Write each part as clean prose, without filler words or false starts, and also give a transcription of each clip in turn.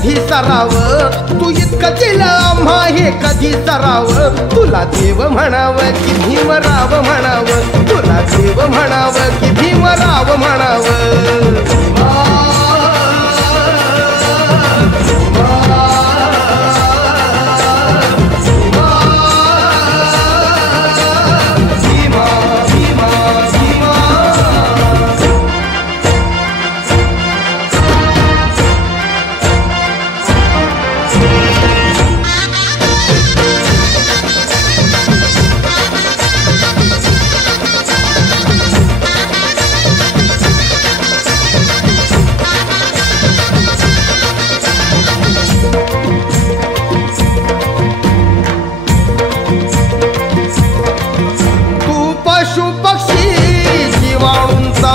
कधी सराव, तू इतकं केलं आम्हा हे कधी सराव. तुला देव म्हणावं की भीमराव म्हणावं, तुला देव म्हणावं की भीमराव म्हणावं.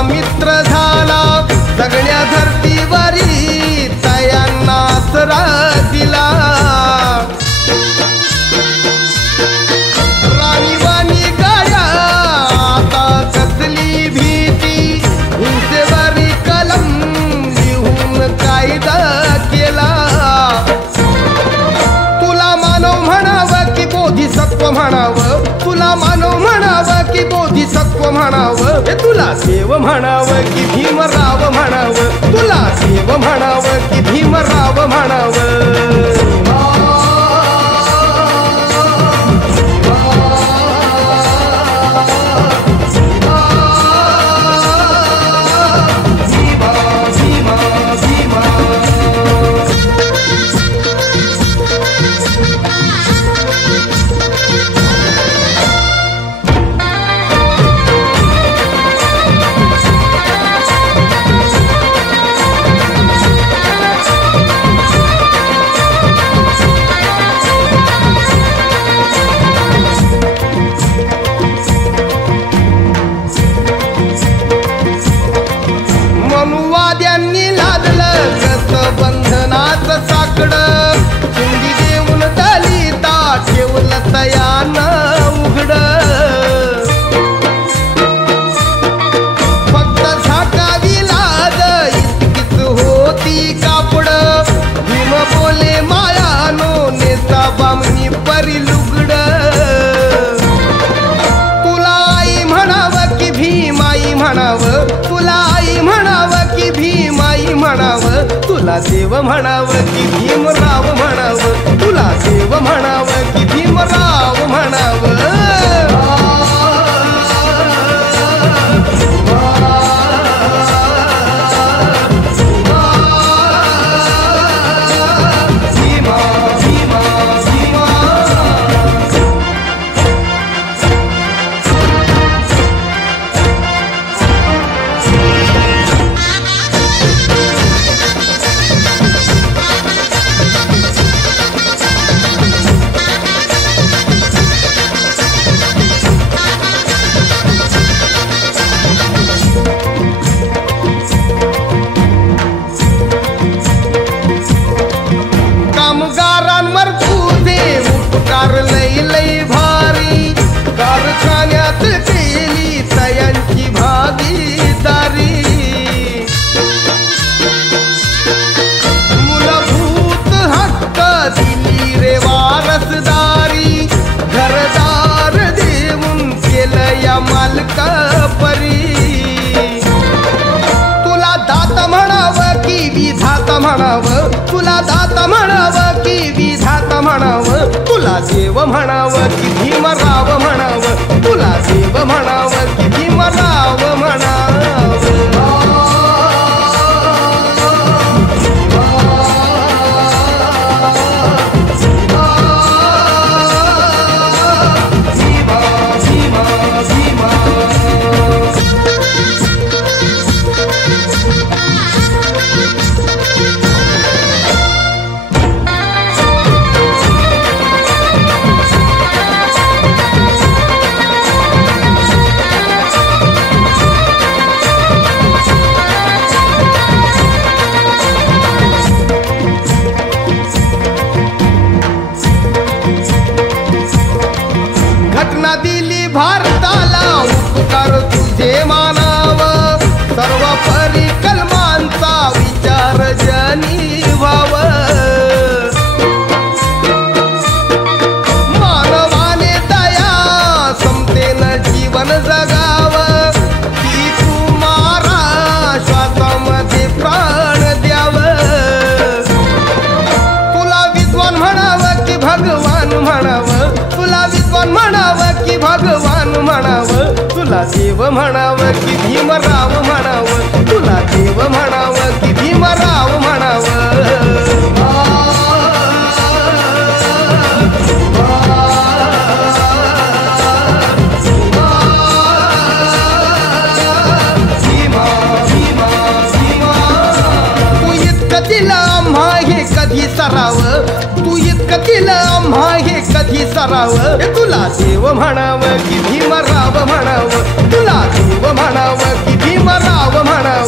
मित्र झाला सगळ्या धरतीवरी तयांना आसरा दिला. राणीवाणी गाया आता कसली भीती, हिंसेवरी कलम लिहून कायदा केला. तुला मानव म्हणावं की बोधिसत्व म्हणावं, तुला मानव म्हणावं की बोधिसत्व म्हणावं. तुला देव म्हणावं की भीमराव म्हणावं, तुला देव म्हणावं की भीमराव म्हणावं. मनुवाद्यांनी लादलं कसं बंधनाचं साकडं, चिंदी देऊन दलिता ठेवलं तयानं उघडं. फक्त झाकावी लाज इतकीच होती कापडं, भीम बोले मायानो नेता बामणी परी लुगडं. तुला आई म्हणावं की भीमाई म्हणावं, तुला आई म्हणावं की भीमाई म्हणावं. तुला देव म्हणावं की भीमराव म्हणावं, तुला देव म्हणावं की भीमराव म्हणावं. कामगारांवर तुझे उपकार लई लई भारी, कारखान्यात केली तयांची भागीदारी. मूलभूत हक्क दिली रे वारसदारी, घरदार देऊन केलं या मालका परी. तुला दात म्हणावं की विधाता म्हणावं, तुला दात म्हणावं की विधाता म्हणावं. तुला देव म्हणावं की भीमराव म्हणावं, तुला देव म्हणावं की भीमराव म्हणावं. घटना दिली भारताला उपकार तुझे मानावं, सर्व परिकल्मांचा विचार जनी व्हावं. जीवन जगावं ती तुम्हारा श्वासामध्ये प्राण द्यावं तुला विद्वान म्हणावं की भगवान म्हणावं तुला विद्वान म्हणावं की भगवान म्हणावं तुला देव म्हणावं की भीमराव म्हणावं तुला देव म्हणावं की भीमराव म्हणावं दिलं आम्हा हे कधी सरावं तू इतकं दिलं आम्हा हे कधी सरावं तुला देव म्हणावं की भीमराव म्हणावं तुला देव म्हणावं की भीमराव म्हणावं